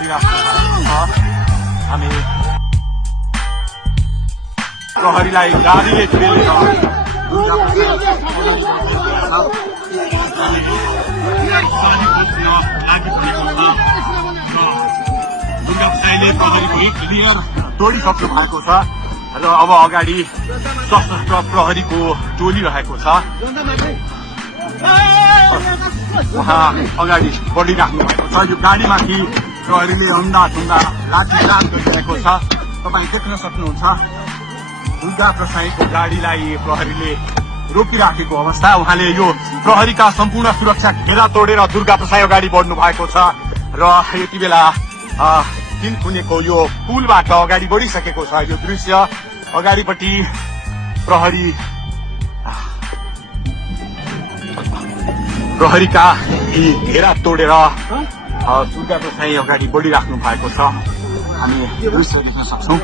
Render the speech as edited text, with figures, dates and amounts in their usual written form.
बढिरहेको छ। हामी प्रहरीलाई गाडीले पेलेर प्रहरीको तोडिसक्नु भएको छ र अब अगाडि सशस्त्र प्रहरीको टोली रहेको छ। उहाँ अगाडि बढिराख्नु भएको छ। यो गाडीमाथि प्रहरीले अन्धाधुन्दा लाठीचार्ज गरिरहेको छ। तपाईँ देख्न सक्नुहुन्छ दुर्गा प्रसाईको गाडीलाई प्रहरीले रोकिराखेको अवस्था। उहाँले यो प्रहरीका सम्पूर्ण सुरक्षा घेरा तोडेर दुर्गा प्रसाई अगाडि बढ्नु भएको छ र यति बेला तिनखुनेको यो पुलबाट अगाडि बढिसकेको छ। यो दृश्य अगाडिपट्टि प्रहरीका यी घेरा तोडेर दुर्गा प्रसाई अगाडि बढिराख्नु भएको छ। हामी दृश्य देख्न सक्छौं।